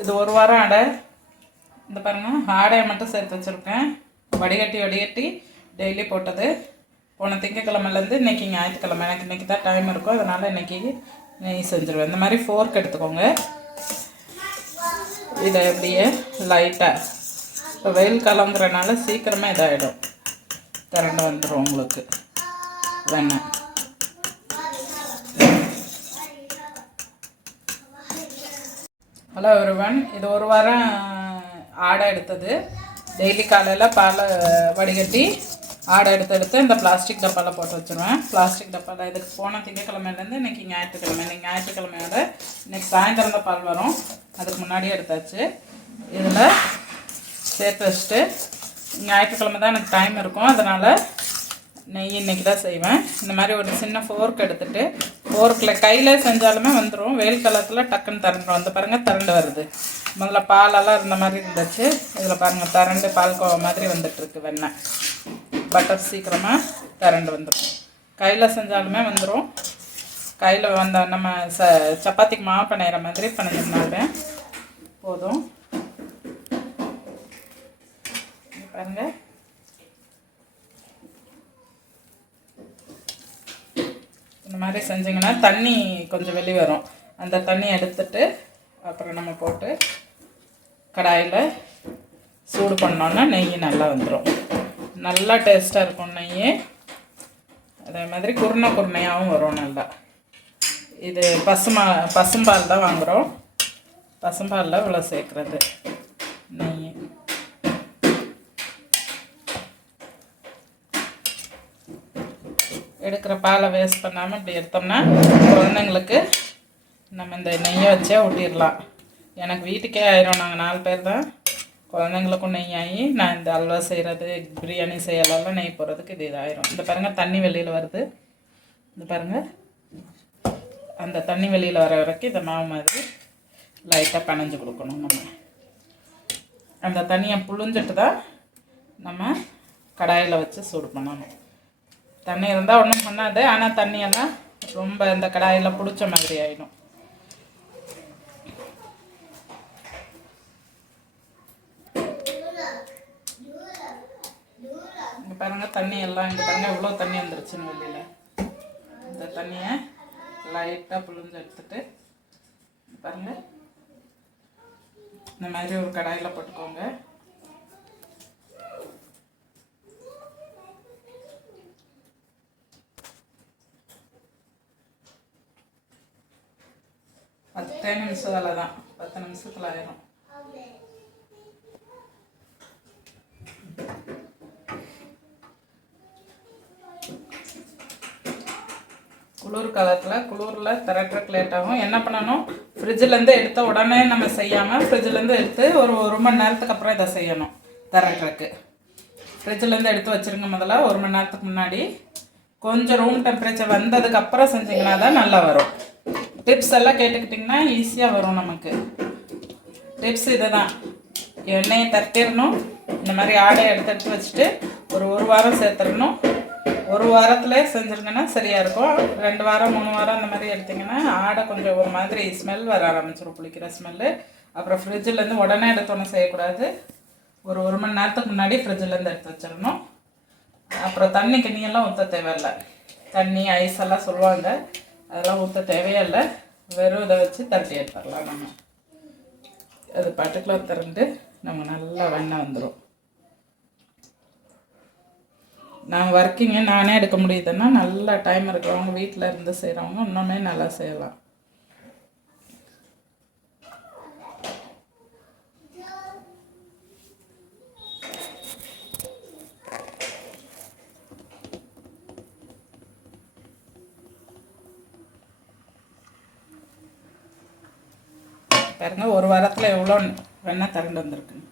இது ஒரு வாரம் அடை இந்த பாருங்கள் ஆடையை மட்டும் சேர்த்து வச்சுருக்கேன். வடிகட்டி வடிகட்டி டெய்லி போட்டது. போன திங்கக்கிழமைலேருந்து இன்றைக்கி ஞாயிற்றுக்கிழமை. எனக்கு இன்றைக்கி தான் டைம் இருக்கும் அதனால் இன்றைக்கி நெய் செஞ்சுருவேன். இந்த மாதிரி ஃபோர்க் எடுத்துக்கோங்க. இதை அப்படியே லைட்டாக இப்போ வெயில் காலங்கிறனால சீக்கிரமாக இதாகிடும் திரண்டு வந்துடும் உங்களுக்கு. வெண்ணெய். ஹலோ ஒருவன் இது ஒரு வாரம் ஆடை எடுத்தது. டெய்லி காலையில் பாலை வடிகட்டி ஆடை எடுத்து எடுத்து இந்த பிளாஸ்டிக் டப்பாவில் போட்டு வச்சுருவேன். பிளாஸ்டிக் டப்பாவில் இதுக்கு போன திங்கக்கிழமையிலேருந்து இன்றைக்கி ஞாயிற்றுக்கிழமை. இன்றைக்கி ஞாயிற்றுக்கிழமையோட இன்றைக்கி சாயந்தரம் தான் பால் வரும். அதுக்கு முன்னாடியே எடுத்தாச்சு. இதில் சேர்த்து வச்சுட்டு ஞாயிற்றுக்கிழமை தான் எனக்கு டைம் இருக்கும். அதனால் நெய் இன்றைக்கி தான் செய்வேன். இந்த மாதிரி ஒரு சின்ன ஃபோர்க் எடுத்துகிட்டு ஃபோர்க்கில் கையில் செஞ்சாலுமே வந்துடும் வெயில் காலத்தில் டக்குன்னு திரண்டுரும் வந்து பாருங்கள் திரண்டு வருது. முதல்ல பாலெல்லாம் இருந்த மாதிரி இருந்துச்சு. இதில் பாருங்கள் திரண்டு பால் கோவா மாதிரி வந்துட்டுருக்கு வெண்ணெய் பட்டர் சீக்கிரமாக திரண்டு வந்துடும் கையில் செஞ்சாலுமே வந்துடும் கையில் வந்த நம்ம ச சப்பாத்திக்கு மாவு பிணையிற மாதிரி பிணைஞ்சோம்னாலுமே போதும். பாருங்கள் இந்த மாதிரி செஞ்சிங்கன்னா தண்ணி கொஞ்சம் வெளியே வரும். அந்த தண்ணி எடுத்துட்டு அப்புறம் நம்ம போட்டு கடாயில் சூடு பண்ணோன்னா நெய் நல்லா வந்துடும் நல்லா டேஸ்ட்டாக இருக்கும் நெய் அதே மாதிரி குருணை குருணையாகவும் வரும் நல்லா. இது பசுமா பசும்பால் தான் வாங்குகிறோம் பசும்பாலில் இவ்வளோ சேர்க்குறது நெய் எடுக்கிற பாலை வேஸ்ட் பண்ணாமல் இப்படி எடுத்தோம்னா குழந்தைங்களுக்கு நம்ம இந்த நெய்யை வச்சே ஊட்டிடலாம். எனக்கு வீட்டுக்கே ஆயிரும். நாங்கள் நாலு பேர் தான். குழந்தைங்களுக்கும் நெய் ஆகி நான் இந்த அல்வா செய்கிறது பிரியாணி செய்யலாம் நெய் போடுறதுக்கு இது இதாயிரும். இந்த பாருங்கள் தண்ணி வெளியில் வருது. இந்த பாருங்கள் அந்த தண்ணி வெளியில் வர வரைக்கும் இந்த மாவு மாதிரி லைட்டாக பனைஞ்சு கொடுக்கணும் நம்ம. அந்த தண்ணியை புழிஞ்சிட்டு தான் நம்ம கடாயில் வச்சு சூடு பண்ணணும். தண்ணி இருந்தால் ஒன்றும் பண்ணாது. ஆனால் தண்ணியெல்லாம் ரொம்ப இந்த கடாயில் பிடிச்ச மாதிரி ஆகிடும் இங்கே பாருங்கள் தண்ணி எல்லாம் இங்கே தண்ணி எவ்வளோ தண்ணி வந்துருச்சுன்னு வெளியில். இந்த தண்ணியை லைட்டாக புழிஞ்சு எடுத்துட்டு பாருங்கள் பாருங்க. இந்த மாதிரி ஒரு கடாயில் போட்டுக்கோங்க. பத்தே நிமிஷம் வேலை தான் பத்து நிமிஷத்தில் ஆயிரும். குளிர் காலத்தில் குளிரில் திரட்டுறக்கு லேட் ஆகும். என்ன பண்ணணும்? ஃப்ரிட்ஜிலேருந்து எடுத்த உடனே நம்ம செய்யாமல் ஃப்ரிட்ஜிலேருந்து எடுத்து ஒரு ஒரு மணி நேரத்துக்கு அப்புறம் இதை செய்யணும் திரட்டுறக்கு ஃப்ரிட்ஜிலேருந்து எடுத்து வச்சுருங்க முதல்ல. ஒரு மணி நேரத்துக்கு முன்னாடி கொஞ்சம் ரூம் டெம்பரேச்சர் வந்ததுக்கப்புறம் செஞ்சிங்கன்னா தான் நல்லா வரும். டிப்ஸ் எல்லாம் கேட்டுக்கிட்டிங்கன்னா ஈஸியாக வரும் நமக்கு. டிப்ஸ் இது தான் எண்ணெயை தட்டிடணும். இந்த மாதிரி ஆடை எடுத்து எடுத்து வச்சுட்டு ஒரு ஒரு வாரம் சேர்த்துடணும். ஒரு வாரத்தில் செஞ்சுருங்கன்னா சரியாக இருக்கும். ரெண்டு வாரம் மூணு வாரம் அந்த மாதிரி எடுத்திங்கன்னா ஆடை கொஞ்சம் ஒரு மாதிரி ஸ்மெல் வர ஆரம்பிச்சிடும் புளிக்கிற ஸ்மெல்லு அப்புறம் ஃப்ரிட்ஜிலேருந்து உடனே எடுத்தோன்னே செய்யக்கூடாது. ஒரு ஒரு மணி நேரத்துக்கு முன்னாடி ஃப்ரிட்ஜிலேருந்து எடுத்து வச்சிடணும். அப்புறம் தண்ணி கிண்ணியெல்லாம் ஊற்ற தேவையில்லை. தண்ணி ஐஸ் எல்லாம் சொல்லுவாங்க. அதெல்லாம் ஊற்ற தேவையில்லை. வெறும் இதை வச்சு தட்டி எடுத்துடலாம் நம்ம. அது பட்டுக்குள்ள திறந்து நம்ம நல்லா வெண்ணெய் வந்துடும் நான் ஒர்க்கிங்கு நானே எடுக்க முடியுதுன்னா நல்லா டைம் இருக்கிறவங்க வீட்டில் இருந்து செய்கிறவங்க இன்னுமே நல்லா செய்யலாம். பாருங்க ஒரு வாரத்தில் எவ்வளோ வெண்ணெய் திரண்டு வந்திருக்குங்க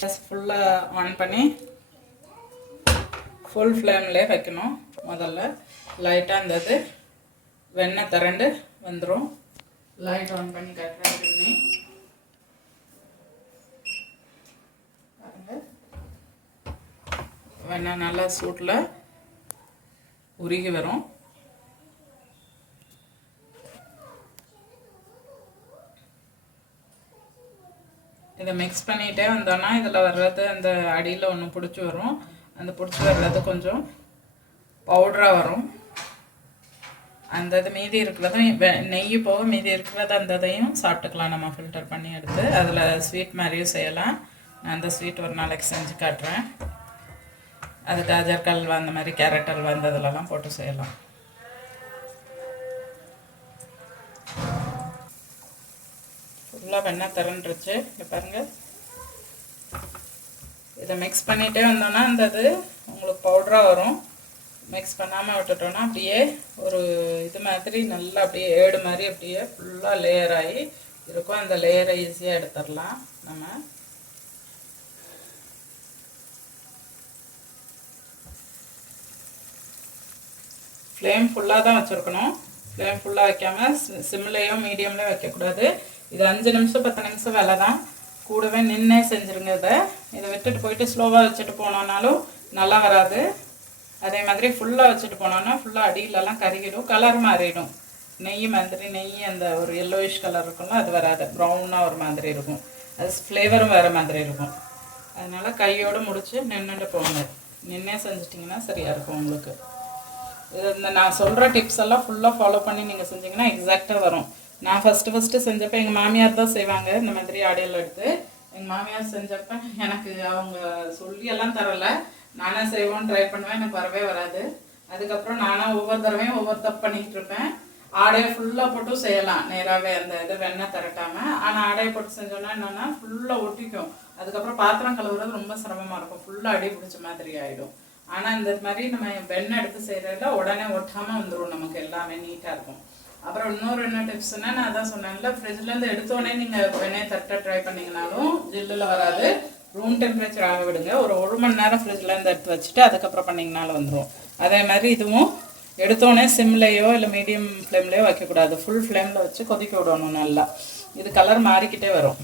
கேஸ் ஃபுல்லாக ஆன் பண்ணி ஃபுல் ஃப்ளேம்லேயே வைக்கணும். முதல்ல லைட்டாக இருந்தது. வெண்ணெய் திரண்டு வந்துடும் லைட் ஆன் பண்ணி கரெக்டாக பண்ணி வெண்ணெய் நல்லா சூட்டில் உருகி வரும். இதை மிக்ஸ் பண்ணிகிட்டே வந்தோன்னா இதில் வர்றது அந்த அடியில் ஒன்று பிடிச்சி வரும். அந்த பிடிச்சி வர்றது கொஞ்சம் பவுடராக வரும். அந்த இது மீதி இருக்கிறதும் நெய் போக மீதி இருக்கிறது அந்த இதையும் சாப்பிட்டுக்கலாம். நம்ம ஃபில்டர் பண்ணி எடுத்து அதில் ஸ்வீட் மாதிரியும் செய்யலாம். நான் அந்த ஸ்வீட் ஒரு நாளைக்கு செஞ்சு காட்டுறேன். அது காஜர் கல்வா அந்த மாதிரி கேரட் அல்வா அந்த இதிலலாம் போட்டு செய்யலாம். ஃபுல்லாக வெண்ணெய் திறன்றுச்சு இங்கே பாருங்கள் இதை மிக்ஸ் பண்ணிகிட்டே வந்தோன்னா அந்த இது உங்களுக்கு பவுடராக வரும். மிக்ஸ் பண்ணாமல் விட்டுட்டோன்னா அப்படியே ஒரு இது மாதிரி நல்லா அப்படியே ஏடு மாதிரி அப்படியே ஃபுல்லாக லேயர் ஆகி இருக்கும். அந்த லேயரை ஈஸியாக எடுத்துடலாம் நம்ம. ஃப்ளேம் ஃபுல்லாக தான் வச்சுருக்கணும். ஃப்ளேம் ஃபுல்லாக வைக்காமல் சிம்லேயோ மீடியம்லேயோ வைக்கக்கூடாது. இது அஞ்சு நிமிஷம் பத்து நிமிஷம் வேலை தான் கூடவே நின்று செஞ்சுருங்க இதை. இதை விட்டுட்டு போயிட்டு ஸ்லோவாக வச்சுட்டு போனோம்னாலும் நல்லா வராது. அதே மாதிரி ஃபுல்லாக வச்சுட்டு போனோன்னா ஃபுல்லாக அடியிலலாம் கருகிடும் கலர் மாறிடும். நெய் மாதிரி நெய் அந்த ஒரு எல்லோயிஷ் கலர் இருக்கும்ல அது வராது. ப்ரௌனாக ஒரு மாதிரி இருக்கும். அது ஃப்ளேவரும் வேறு மாதிரி இருக்கும். அதனால் கையோடு முடித்து நின்றுட்டு போங்க. நின்னே செஞ்சிட்டிங்கன்னா சரியாக இருக்கும் உங்களுக்கு. இது இந்த நான் சொல்கிற டிப்ஸ் எல்லாம் ஃபுல்லாக ஃபாலோ பண்ணி நீங்கள் செஞ்சிங்கன்னா எக்ஸாக்டாக வரும். நான் ஃபஸ்ட்டு ஃபஸ்ட்டு செஞ்சப்போ எங்கள் மாமியார் தான் செய்வாங்க. இந்த மாதிரி ஆடையில் எடுத்து. எங்கள் மாமியார் செஞ்சப்போ எனக்கு அவங்க சொல்லி எல்லாம் தரல. நானே செய்வோன்னு ட்ரை பண்ணுவேன். எனக்கு வரவே வராது. அதுக்கப்புறம் நானாக ஒவ்வொரு தடவையும் ஒவ்வொரு தப்பு பண்ணிக்கிட்டு இருப்பேன். ஆடையை ஃபுல்லாக போட்டும் செய்யலாம். நேராகவே அந்த இது வெண்ணெய் திரட்டாமல் ஆனால் ஆடையை போட்டு செஞ்சோன்னா என்னென்னா ஃபுல்லாக ஒட்டிக்கும். அதுக்கப்புறம் பாத்திரம் கழுவுறது ரொம்ப சிரமமாக இருக்கும். ஃபுல்லாக அடி பிடிச்ச மாதிரி ஆகிடும் ஆனால் இந்த மாதிரி நம்ம வெண்ணெய் எடுத்து செய்கிறதுல உடனே ஒட்டாமல் வந்துடும் நமக்கு எல்லாமே நீட்டாக இருக்கும். அப்புறம் இன்னொரு என்ன டிப்ஸ்னா நான் அதான் சொன்னேன்ல ஃப்ரிட்ஜ்லேருந்து எடுத்தோடனே நீங்கள் வெண்ணெய் தட்ட ட்ரை பண்ணீங்கனாலும் ஜில்லில் வராது. ரூம் டெம்பரேச்சர் ஆக விடுங்க. ஒரு ஒரு மணி நேரம் ஃப்ரிட்ஜ்லேருந்து எடுத்து வச்சுட்டு அதுக்கப்புறம் பண்ணிங்கனாலும் வந்துடும் அதே மாதிரி இதுவும் எடுத்தோடனே சிம்லேயோ இல்லை மீடியம் ஃப்ளேம்லேயோ வைக்கக்கூடாது ஃபுல் ஃப்ளேமில் வச்சு கொதிக்க விடணும் நல்லா. இது கலர் மாறிக்கிட்டே வரும்.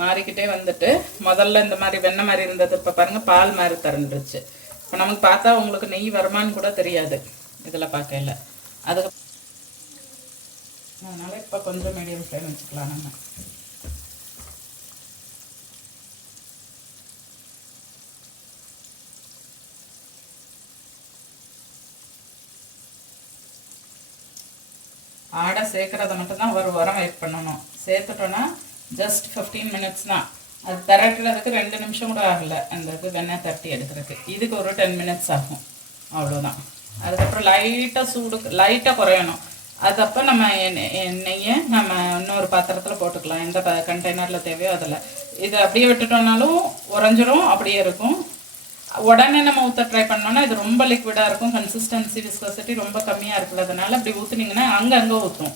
மாறிக்கிட்டே வந்துட்டு முதல்ல இந்த மாதிரி வெண்ணெய் மாதிரி இருந்தது இப்போ பாருங்கள் பால் மாதிரி திறந்துருச்சு இப்போ நமக்கு பார்த்தா உங்களுக்கு நெய் வருமான்னு கூட தெரியாது இதில் பார்க்கல அதுக்கு அதனால இப்போ கொஞ்சம் மீடியம் ஃப்ளேம் வச்சுக்கலாம் நம்ம. ஆடை சேர்க்குறத மட்டும்தான் ஒரு உரம் வெயிட் பண்ணணும். சேர்த்துட்டோன்னா ஜஸ்ட் ஃபிஃப்டீன் மினிட்ஸ் தான். அது திரட்டுறதுக்கு ரெண்டு நிமிஷம் கூட ஆகலை. அந்த இது வெண்ணெய் தட்டி எடுக்கிறதுக்கு. இதுக்கு ஒரு டென் மினிட்ஸ் ஆகும். அவ்வளோதான் அதுக்கப்புறம் லைட்டாக சூடு லைட்டாக குறையணும். அதப்போ நம்ம எண்ணெய் எண்ணெயை நம்ம இன்னொரு பாத்திரத்தில் போட்டுக்கலாம். எந்த கண்டெய்னரில் தேவையோ அதில். இது அப்படியே விட்டுட்டோம்னாலும் உறைஞ்சிரும் அப்படியே இருக்கும். உடனே நம்ம ஊற்ற ட்ரை பண்ணோம்னா இது ரொம்ப லிக்விடாக இருக்கும். கன்சிஸ்டன்சி விஸ்கசிட்டி ரொம்ப கம்மியாக இருக்கிறதுனால அதனால அப்படி ஊற்றுனீங்கன்னா அங்கங்கே ஊற்றும்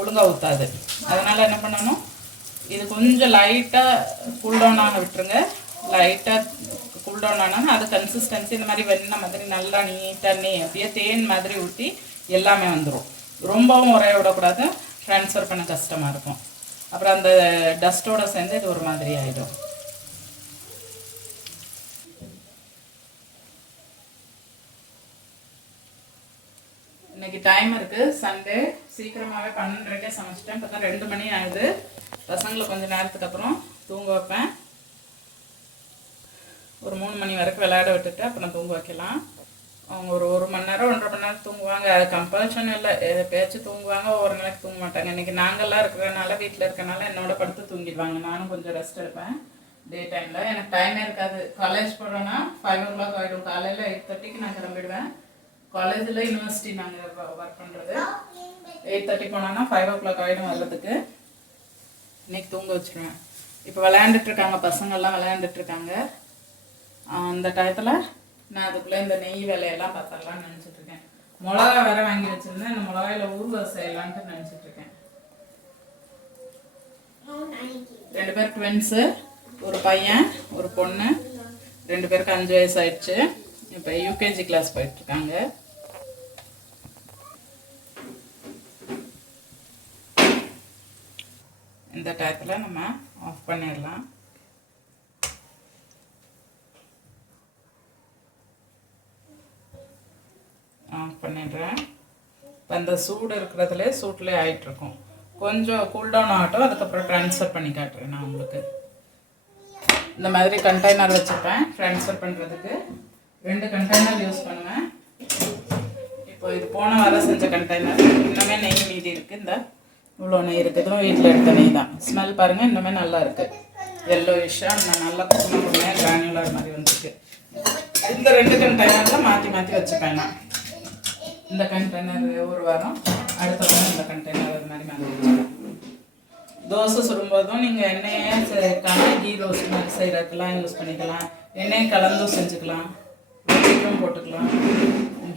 ஒழுங்காக ஊற்றாது அதனால் என்ன பண்ணணும்? இது கொஞ்சம் லைட்டாக கூல்டவுன் ஆக விட்டுருங்க. லைட்டாக கூல்டவுன் ஆனால் அது கன்சிஸ்டன்சி இந்த மாதிரி வெண்ணெய் மாதிரி நல்லா நீட்டாக நெய் அப்படியே தேன் மாதிரி ஊற்றி எல்லாமே வந்துடும் ரொம்பவும் உரைய விடக்கூடாது. ட்ரான்ஸ்ஃபர் பண்ண கஷ்டமாக இருக்கும். அப்புறம் அந்த டஸ்ட்டோட சேர்ந்து இது ஒரு மாதிரி ஆகிடும் இன்னைக்கு டைம் இருக்குது சண்டே சீக்கிரமாகவே பன்னெண்டரைக்கே சமைச்சிட்டேன். இப்போ தான் ரெண்டு மணி ஆகுது. பசங்களை கொஞ்சம் நேரத்துக்கு அப்புறம் தூங்க வைப்பேன். ஒரு மூணு மணி வரைக்கும் விளையாட விட்டுட்டு அப்புறம் தூங்க வைக்கலாம். அவங்க ஒரு ஒரு மணி நேரம் ஒன்றரை மணி நேரம் தூங்குவாங்க. அது கம்பல்ஷன் இல்லை. எப்பயாச்சும் தூங்குவாங்க ஒவ்வொரு நாளைக்கு தூங்க மாட்டாங்க இன்றைக்கி நாங்கள்லாம் இருக்கிறனால வீட்டில் இருக்கனால என்னோட படுத்து தூங்கிடுவாங்க. நானும் கொஞ்சம் ரெஸ்ட் எடுப்பேன். டே டைமில் எனக்கு டைமே இருக்காது. காலேஜ் போகிறோன்னா ஃபைவ் ஓ கிளாக் ஆகிடும் காலையில் எயிட் தேர்ட்டிக்கு நான் கிளம்பிடுவேன். காலேஜில் யூனிவர்சிட்டி நாங்கள் ஒர்க் பண்ணுறது எயிட் தேர்ட்டி போனோன்னா ஃபைவ் ஓ கிளாக் ஆகிடும் வர்றதுக்கு. இன்னைக்கு தூங்க வச்சிருவேன். இப்போ விளையாண்டுட்டு இருக்காங்க. பசங்கள்லாம் விளையாண்டுட்டு இருக்காங்க. அந்த டயத்தில் நான் அதுக்குள்ளே இந்த நெய் வேலையெல்லாம் பார்த்துடலாம்னு நினச்சிட்டு இருக்கேன் மிளகா வேற வாங்கி வச்சிருந்தேன். இந்த மிளகாயில் ஊறுகாய் செய்யலான்ட்டு நினச்சிட்டு இருக்கேன் ரெண்டு பேர் ட்வின்ஸு ஒரு பையன் ஒரு பொண்ணு. ரெண்டு பேருக்கு அஞ்சு வயசு ஆயிடுச்சு இப்போ யூகேஜி கிளாஸ் போயிட்டுருக்காங்க இந்த டயத்தில் நம்ம ஆஃப் பண்ணிடலாம் ஆஃப் பண்ணிடுறேன் அந்த சூடு இருக்கிறதுலே சூட்லேயே ஆகிட்டுருக்கும் கொஞ்சம் கூல்டவுன் ஆகட்டும் அதுக்கப்புறம் ட்ரான்ஸ்ஃபர் பண்ணி காட்டுறேன் நான் உங்களுக்கு. இந்த மாதிரி கண்டெய்னர் வச்சுருப்பேன் ட்ரான்ஸ்ஃபர் பண்ணுறதுக்கு ரெண்டு கண்டெய்னர் யூஸ் பண்ணுவேன். இப்போ இது போன வாரம் செஞ்ச கண்டெய்னர் இன்னுமே நெய் மீதி இருக்குது இந்த இவ்வளோ நெய் இருக்குது வீட்டில் எடுத்த நெய் தான். ஸ்மெல் பாருங்கள் இன்னுமே நல்லா இருக்குது எல்லோயிஷாக நான் நல்லா குடும்பம் கிரானியூலர் மாதிரி வந்துருக்கு. இந்த ரெண்டு கண்டெய்னரில் மாற்றி மாற்றி வச்சுப்பேன் நான். இந்த கண்டெய்னர் ஒரு வாரம் அடுத்த வாரம் இந்த கண்டெய்னர் அது மாதிரி மாற்றி தோசை சுடும்போதும் நீங்கள் எண்ணெயே சேர்க்காம கீ தோசை மாதிரி செய்கிறதுக்கெலாம் யூஸ் பண்ணிக்கலாம். எண்ணெயை கலந்தும் செஞ்சுக்கலாம். வெட்டிக்கும் போட்டுக்கலாம்.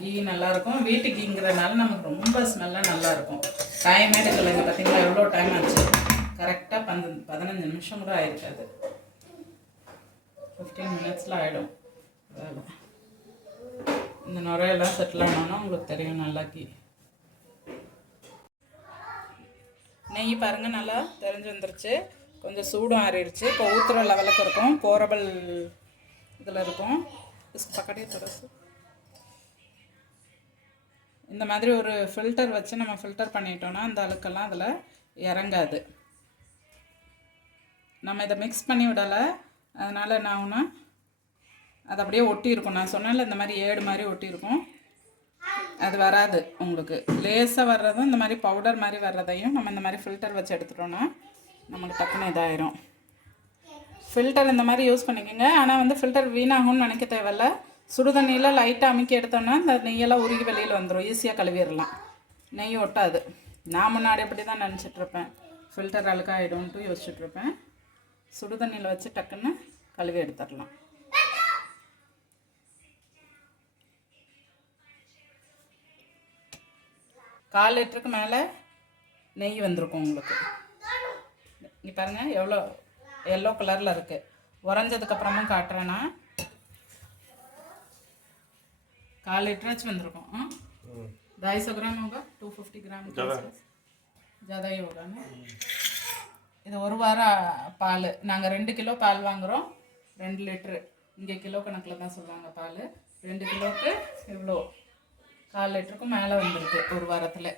கீ நல்லாயிருக்கும் வீட்டு கீங்கிறதுனால நமக்கு ரொம்ப ஸ்மெல்லாக நல்லாயிருக்கும் டைமே எடுக்கலைங்க. பார்த்தீங்களா எவ்வளோ டைம் ஆச்சு? கரெக்டாக பந்து பதினஞ்சு நிமிஷம் கூட ஆயிருக்காது. ஃபிஃப்டீன் மினிட்ஸில் ஆகிடும் வேலை இந்த நுரையெல்லாம் செட்டில் ஆனோன்னா உங்களுக்கு தெரியும் நல்லா கீ நெய் பாருங்கள் நல்லா தெரிஞ்சு வந்துருச்சு. கொஞ்சம் சூடும் ஆறிடுச்சு. இப்போ ஊற்றுற லெவலுக்கு இருக்கும். போரபல் இதில் இருக்கும். பக்கத்தே தொடசு இந்த மாதிரி ஒரு ஃபில்டர் வச்சு நம்ம ஃபில்டர் பண்ணிட்டோம்னா அந்த அழுக்கெல்லாம் அதில் இறங்காது. நம்ம இதை மிக்ஸ் பண்ணி விடலை. அதனால் என்ன ஆகுனா அது அப்படியே ஒட்டி இருக்கும் நான் சொன்னேன்ல இந்த மாதிரி ஏடு மாதிரி ஒட்டி இருக்கும் அது வராது உங்களுக்கு. லேசாக வர்றதும் இந்த மாதிரி பவுடர் மாதிரி வர்றதையும் நம்ம இந்த மாதிரி ஃபில்டர் வச்சு எடுத்துட்டோம்னா நமக்கு டக்குன்னு இதாயிரும். ஃபில்டர் இந்த மாதிரி யூஸ் பண்ணிக்கோங்க. ஆனால் வந்து ஃபில்டர் வீணாகும்னு நினைக்க தேவையில்ல. சுடுதண்ணியில் லைட்டாக அமுக்கி எடுத்தோம்னா இந்த நெய்யெல்லாம் உருகி வெளியில் வந்துடும் ஈஸியாக கழுவிடலாம். நெய் ஒட்டாது. நான் முன்னாடி அப்படி தான் நினச்சிட்ருப்பேன் ஃபில்டர் அழுக்காயிடும்ன்ட்டு யோசிச்சுட்ருப்பேன் சுடுதண்ணியில் வச்சு டக்குன்னு கழுவி எடுத்துடலாம். கால் லிட்டருக்கு மேலே நெய் வந்திருக்கும் உங்களுக்கு இங்கே பாருங்கள் எவ்வளோ எல்லோ கலரில் இருக்குது உறைஞ்சதுக்கப்புறமும் காட்டுறேன்னா கால் लीटरच வந்திருக்கும் हाँ ढाई सौ ग्राम होगा टू फिफ्टी ग्राम के आसपास ज़्यादा ही होगा ना இது ஒரு வாரம் பால் நாங்கள் ரெண்டு கிலோ பால் வாங்குகிறோம் ரெண்டு லிட்ரு இங்கே கிலோ கணக்கில் தான் சொல்லுவாங்க பால் ரெண்டு கிலோவுக்கு இவ்வளோ கால் லிட்டருக்கும் மேலே வந்துருக்கு ஒரு வாரத்தில்.